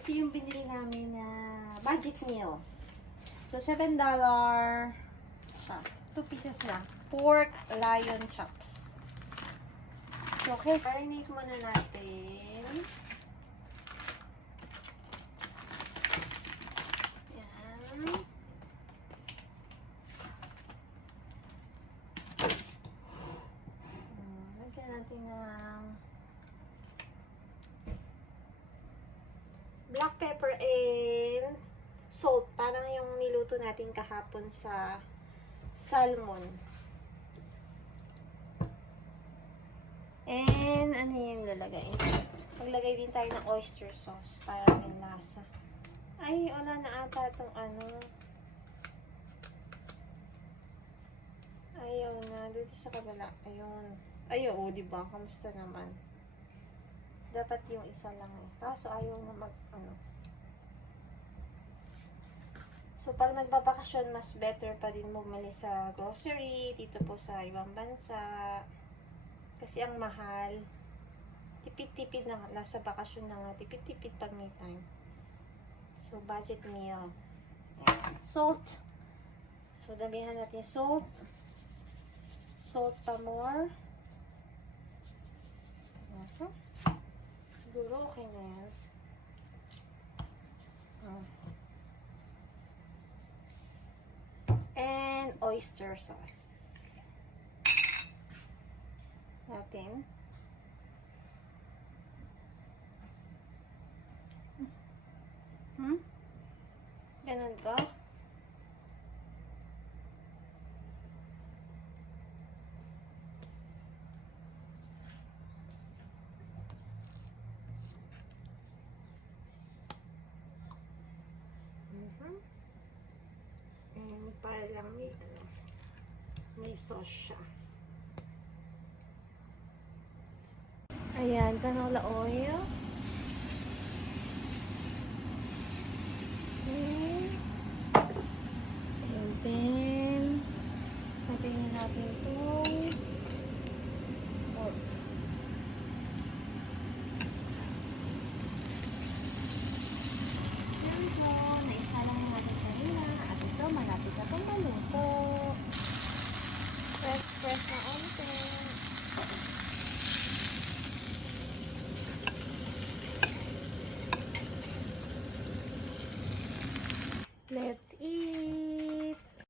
Ito yung binili namin na budget meal. So, $7. 2 pieces lang. Pork lion chops. So, okay. Marinate muna natin. Yan. Lagyan natin ng black pepper and salt. Parang yung niluto natin kahapon sa salmon. And ano yung lalagay? Maglagay din tayo ng oyster sauce para may lasa. Ay, wala na ata itong ano. Ayaw na. Dito sa kabila. Ayun. Ayaw, oh, diba? Kamusta naman? Dapat yung isa lang eh. Kaso ayaw na mag, ano. So, pag nagbabakasyon, mas better pa din bumili sa grocery, dito po sa ibang bansa. Kasi ang mahal. Tipid-tipid na, nasa bakasyon na nga. Tipid-tipid pag may time. So, budget meal. Ayan. Salt. So, damihan natin salt. Salt pa more. Okay. Siguro okay na yan. And oyster sauce. Natin. Ganun ka? And para lang may, ano, may sauce siya. Ayan, canola oil. And then, lagyan natin ito.